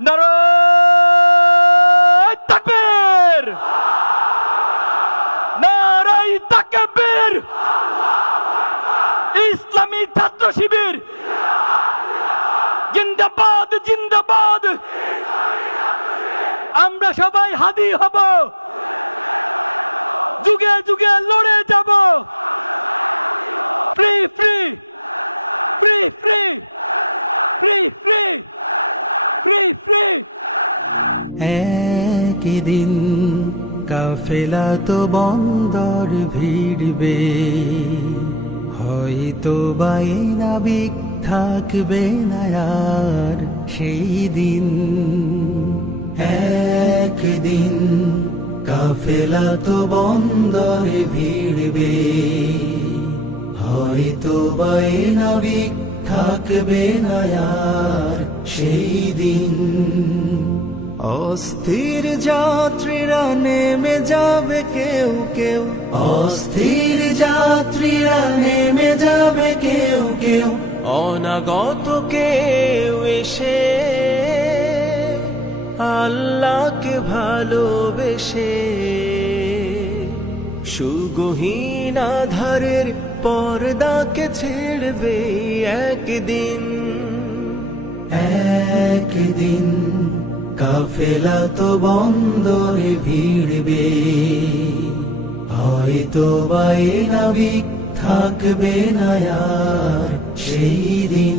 নারায়ে তাকবীর, নারায়ে তাকবীর। ইসলামী ছাত্র শিবির জিন্দাবাদ, জিন্দাবাদ। আমরা সবাই হাদি হব, যুগে যুগে লড়ে যাব। Free free free free free free free free. একদিন কাফেলা তো বন্দর ভিড়বে, হয়তো বাই নাবিক থাকবে না আর সেই দিন। একদিন কাফেলা তো বন্দর ভিড়বে, হয়তো বাই নাবিক থাকবে না আর সেই দিন। অস্থির যাত্রীরা নেমে যাবে কেউ কেউ, অস্থির যাত্রীরা নেমে যাবে কেউ কেউ। অনাগত কেউ এসে আল্লাহকে ভালোবেসে সুগহীন আধারের পর্দাকে ছেড়বে একদিন। একদিন কাফেলা তো বন্দরে ভিড়বে, হয়তো বাই নাবিক থাকবে না আর সেই দিন।